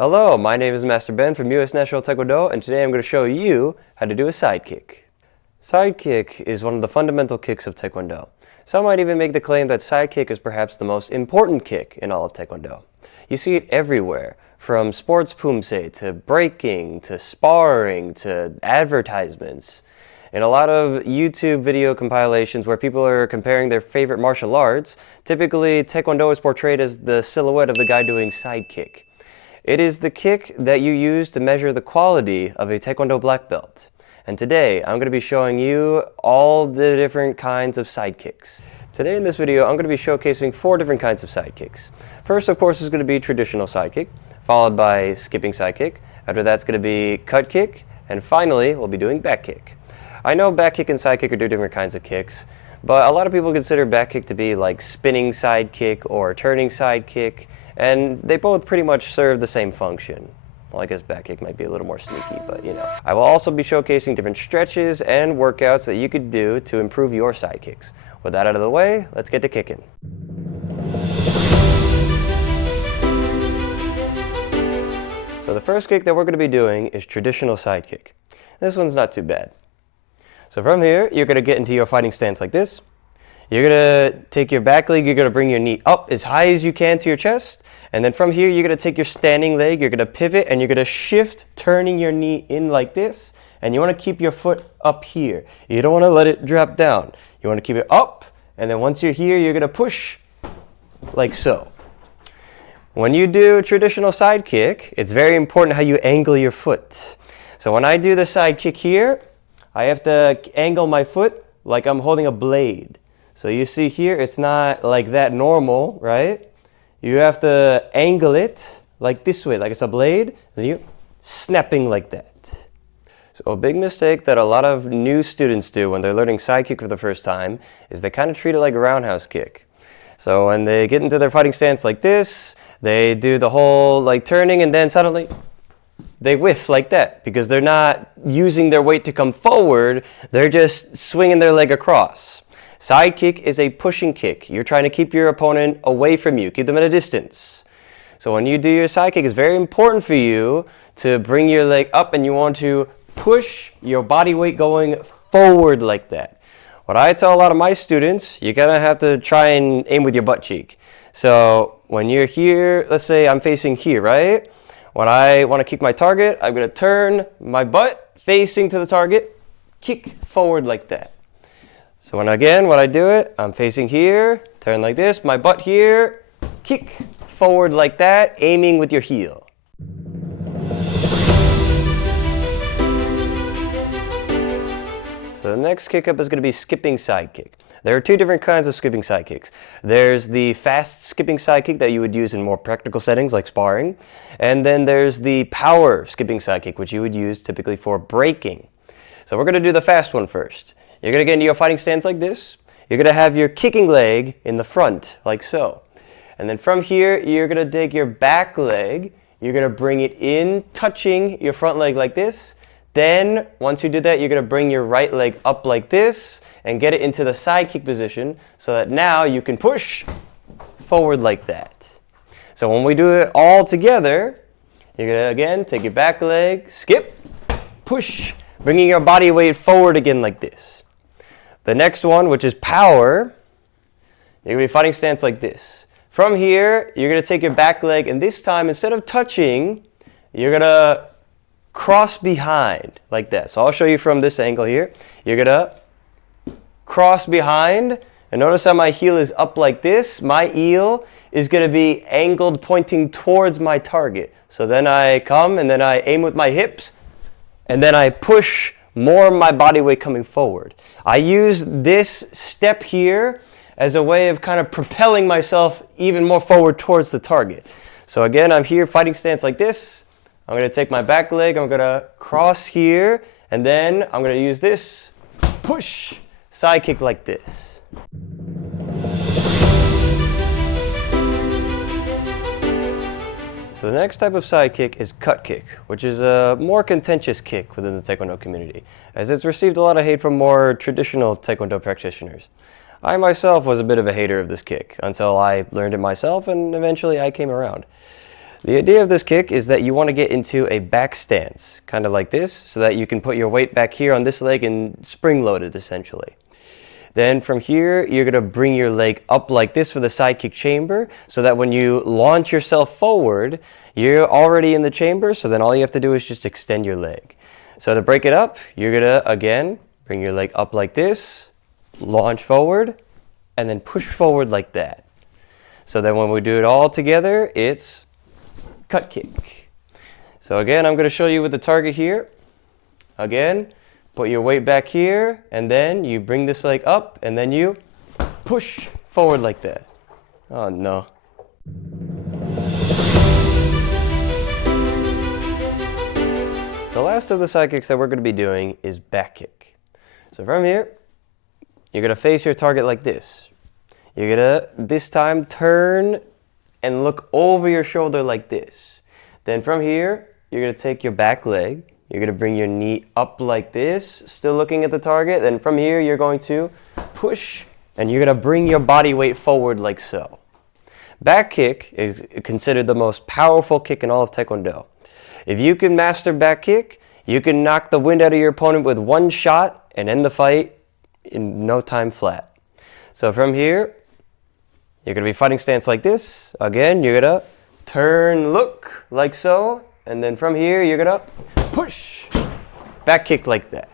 Hello, my name is Master Ben from U.S. National Taekwondo, and today I'm going to show you how to do a side kick. Side kick is one of the fundamental kicks of Taekwondo. Some might even make the claim that side kick is perhaps the most important kick in all of Taekwondo. You see it everywhere, from sports poomsae to breaking, to sparring, to advertisements. In a lot of YouTube video compilations where people are comparing their favorite martial arts, typically Taekwondo is portrayed as the silhouette of the guy doing side kick. It is the kick that you use to measure the quality of a Taekwondo black belt. And today, I'm going to be showing you all the different kinds of side kicks. Today in this video, I'm going to be showcasing 4 different kinds of side kicks. First, of course, is going to be traditional side kick, followed by skipping side kick. After that's going to be cut kick, and finally, we'll be doing back kick. I know back kick and side kick are 2 different kinds of kicks, but a lot of people consider back kick to be like spinning side kick or turning side kick, and they both pretty much serve the same function. Well, I guess back kick might be a little more sneaky, but you know. I will also be showcasing different stretches and workouts that you could do to improve your side kicks. With that out of the way, let's get to kicking. So the first kick that we're going to be doing is traditional side kick. This one's not too bad. So from here, you're going to get into your fighting stance like this. You're going to take your back leg, you're going to bring your knee up as high as you can to your chest. And then from here, you're going to take your standing leg, you're going to pivot, and you're going to shift, turning your knee in like this. And you want to keep your foot up here. You don't want to let it drop down. You want to keep it up, and then once you're here, you're going to push like so. When you do traditional side kick, it's very important how you angle your foot. So when I do the side kick here, I have to angle my foot like I'm holding a blade. So you see here, it's not like that normal, right? You have to angle it like this way, like it's a blade, and you snapping like that. So a big mistake that a lot of new students do when they're learning side kick for the first time is they kind of treat it like a roundhouse kick. So when they get into their fighting stance like this, they do the whole like turning, and then suddenly they whiff like that because they're not using their weight to come forward, they're just swinging their leg across. Side kick is a pushing kick. You're trying to keep your opponent away from you, keep them at a distance. So when you do your side kick, it's very important for you to bring your leg up, and you want to push your body weight going forward like that. What I tell a lot of my students, you're gonna have to try and aim with your butt cheek. So when you're here, let's say I'm facing here, right? When I want to kick my target, I'm going to turn my butt facing to the target, kick forward like that. So when I do it, I'm facing here, turn like this, my butt here, kick forward like that, aiming with your heel. So the next kick up is going to be skipping side kick. There are 2 different kinds of skipping side kicks. There's the fast skipping side kick that you would use in more practical settings like sparring. And then there's the power skipping side kick, which you would use typically for breaking. So we're going to do the fast one first. You're going to get into your fighting stance like this. You're going to have your kicking leg in the front, like so. And then from here, you're going to take your back leg. You're going to bring it in, touching your front leg like this. Then, once you do that, you're going to bring your right leg up like this and get it into the side kick position so that now you can push forward like that. So when we do it all together, you're going to, again, take your back leg, skip, push, bringing your body weight forward again like this. The next one, which is power, you're going to be fighting stance like this. From here, you're going to take your back leg, and this time, instead of touching, you're going to cross behind like that. So I'll show you from this angle here. You're gonna cross behind, and notice how my heel is up like this. My heel is gonna be angled pointing towards my target. So then I come and then I aim with my hips, and then I push more of my body weight coming forward. I use this step here as a way of kind of propelling myself even more forward towards the target. So again, I'm here fighting stance like this. I'm going to take my back leg, I'm going to cross here, and then I'm going to use this push side kick like this. So the next type of side kick is cut kick, which is a more contentious kick within the Taekwondo community, as it's received a lot of hate from more traditional Taekwondo practitioners. I myself was a bit of a hater of this kick until I learned it myself, and eventually I came around. The idea of this kick is that you want to get into a back stance, kind of like this, so that you can put your weight back here on this leg and spring load it essentially. Then from here, you're going to bring your leg up like this for the side kick chamber, so that when you launch yourself forward, you're already in the chamber, so then all you have to do is just extend your leg. So to break it up, you're going to, again, bring your leg up like this, launch forward, and then push forward like that. So then when we do it all together, it's cut kick. So again, I'm going to show you with the target here. Again, put your weight back here, and then you bring this leg up, and then you push forward like that. Oh no. The last of the side kicks that we're going to be doing is back kick. So from here, you're going to face your target like this. You're going to, this time, turn and look over your shoulder like this. Then from here, you're going to take your back leg. You're going to bring your knee up like this, still looking at the target. Then from here, you're going to push, and you're going to bring your body weight forward like so. Back kick is considered the most powerful kick in all of Taekwondo. If you can master back kick, you can knock the wind out of your opponent with one shot and end the fight in no time flat. So from here, you're going to be fighting stance like this. Again, you're going to turn, look like so. And then from here, you're going to push, back kick like that.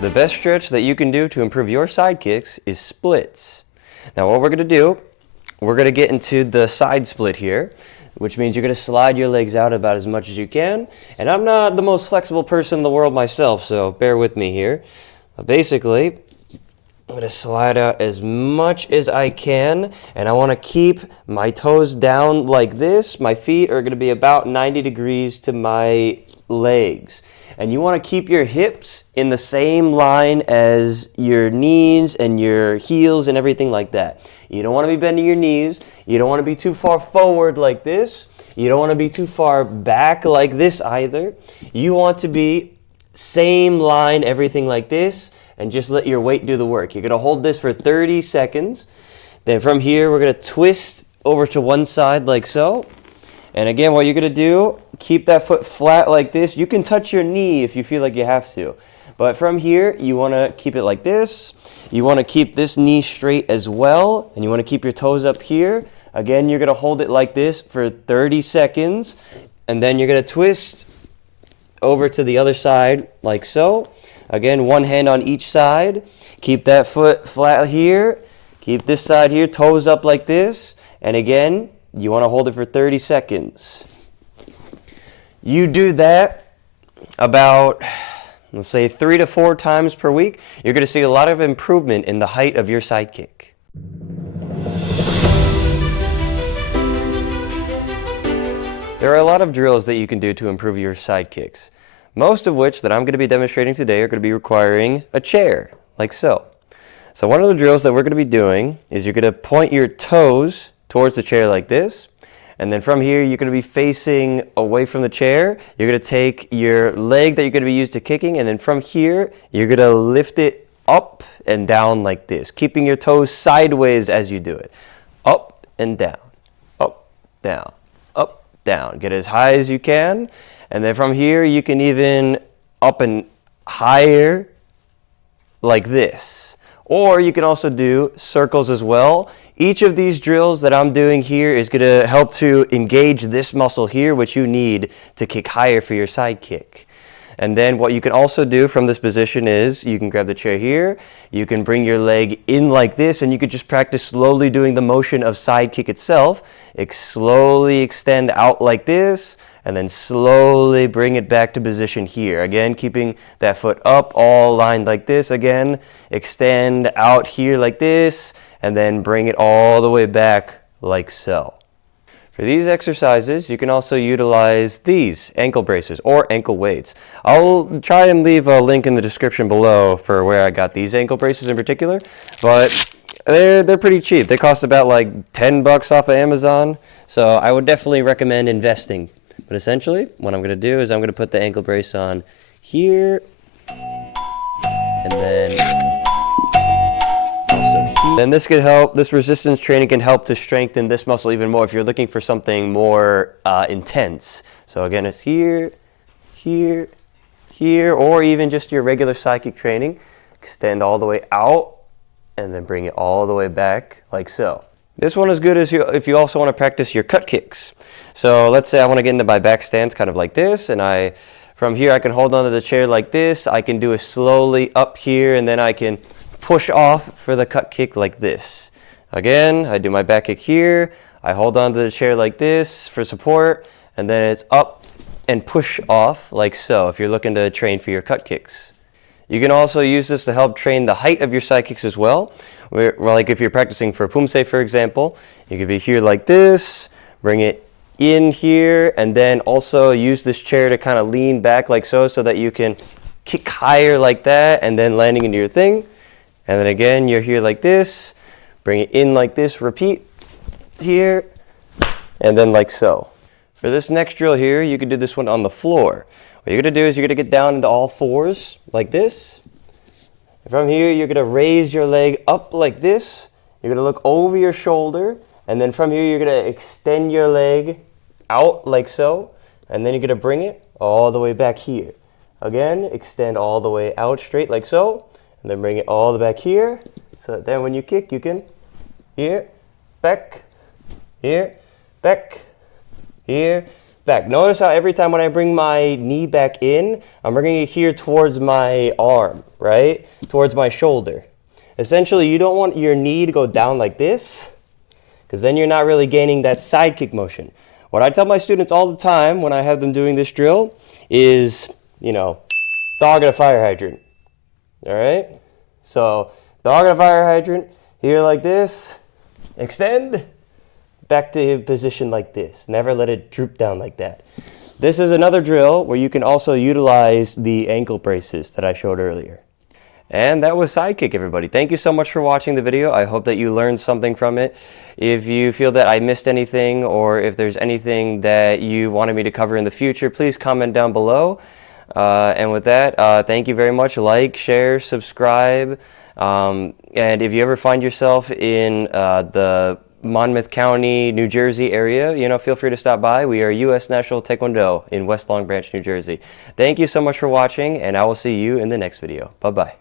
The best stretch that you can do to improve your side kicks is splits. Now what we're going to do, we're going to get into the side split here, which means you're going to slide your legs out about as much as you can. And I'm not the most flexible person in the world myself, so bear with me here. But basically, I'm going to slide out as much as I can, and I want to keep my toes down like this. My feet are going to be about 90 degrees to my legs. And you want to keep your hips in the same line as your knees and your heels and everything like that. You don't want to be bending your knees. You don't want to be too far forward like this. You don't want to be too far back like this either. You want to be same line, everything like this, and just let your weight do the work. You're going to hold this for 30 seconds. Then from here, we're going to twist over to one side like so. And again, what you're going to do, keep that foot flat like this. You can touch your knee if you feel like you have to. But from here, you want to keep it like this. You want to keep this knee straight as well. And you want to keep your toes up here. Again, you're going to hold it like this for 30 seconds. And then you're going to twist over to the other side like so. Again, one hand on each side. Keep that foot flat here. Keep this side here, toes up like this. And again, you want to hold it for 30 seconds. You do that about, let's say, 3 to 4 times per week. You're going to see a lot of improvement in the height of your side kick. There are a lot of drills that you can do to improve your side kicks. Most of which that I'm going to be demonstrating today are going to be requiring a chair, like so. So one of the drills that we're going to be doing is you're going to point your toes towards the chair like this. And then from here, you're going to be facing away from the chair. You're going to take your leg that you're going to be used to kicking. And then from here, you're going to lift it up and down like this, keeping your toes sideways as you do it. Up and down, up, down, up, down. Get as high as you can. And then from here, you can even up and higher like this. Or you can also do circles as well. Each of these drills that I'm doing here is going to help to engage this muscle here, which you need to kick higher for your side kick. And then what you can also do from this position is you can grab the chair here, you can bring your leg in like this, and you could just practice slowly doing the motion of side kick itself. Slowly extend out like this, and then slowly bring it back to position here. Again, keeping that foot up, all lined like this. Again, extend out here like this, and then bring it all the way back like so. For these exercises, you can also utilize these ankle braces or ankle weights. I'll try and leave a link in the description below for where I got these ankle braces in particular, but they're pretty cheap. They cost about like $10 off of Amazon, so I would definitely recommend investing. But essentially, what I'm going to do is I'm going to put the ankle brace on here. and then also here. Then this could help, this resistance training can help to strengthen this muscle even more if you're looking for something more intense. So again, it's here, here, here, or even just your regular side kick training. Extend all the way out and then bring it all the way back like so. This one is good if you also want to practice your cut kicks. So let's say I want to get into my back stance kind of like this, and from here I can hold onto the chair like this. I can do it slowly up here, and then I can push off for the cut kick like this. Again, I do my back kick here. I hold onto the chair like this for support, and then it's up and push off like so if you're looking to train for your cut kicks. You can also use this to help train the height of your side kicks as well. Like if you're practicing for Pumse, for example, you could be here like this, bring it in here, and then also use this chair to kind of lean back like so that you can kick higher like that, and then landing into your thing. And then again, you're here like this, bring it in like this, repeat here, and then like so. For this next drill here, you could do this one on the floor. What you're going to do is you're going to get down into all fours like this. From here, you're going to raise your leg up like this. You're going to look over your shoulder. And then from here, you're going to extend your leg out like so. And then you're going to bring it all the way back here. Again, extend all the way out straight like so. And then bring it all the way back here. So that then when you kick, you can here, back, here, back, here, back. Notice how every time when I bring my knee back in, I'm bringing it here towards my arm, right? Towards my shoulder. Essentially, you don't want your knee to go down like this, because then you're not really gaining that side kick motion. What I tell my students all the time when I have them doing this drill is, dog at a fire hydrant. All right? So, dog at a fire hydrant, here like this, extend, back to position like this. Never let it droop down like that. This is another drill where you can also utilize the ankle braces that I showed earlier. And that was side kick, everybody. Thank you so much for watching the video. I hope that you learned something from it. If you feel that I missed anything, or if there's anything that you wanted me to cover in the future, please comment down below. And with that, thank you very much. Like, share, subscribe. And if you ever find yourself in the Monmouth County, New Jersey area, feel free to stop by. We are U.S. National Taekwondo in West Long Branch, New Jersey. Thank you so much for watching, and I will see you in the next video. Bye-bye.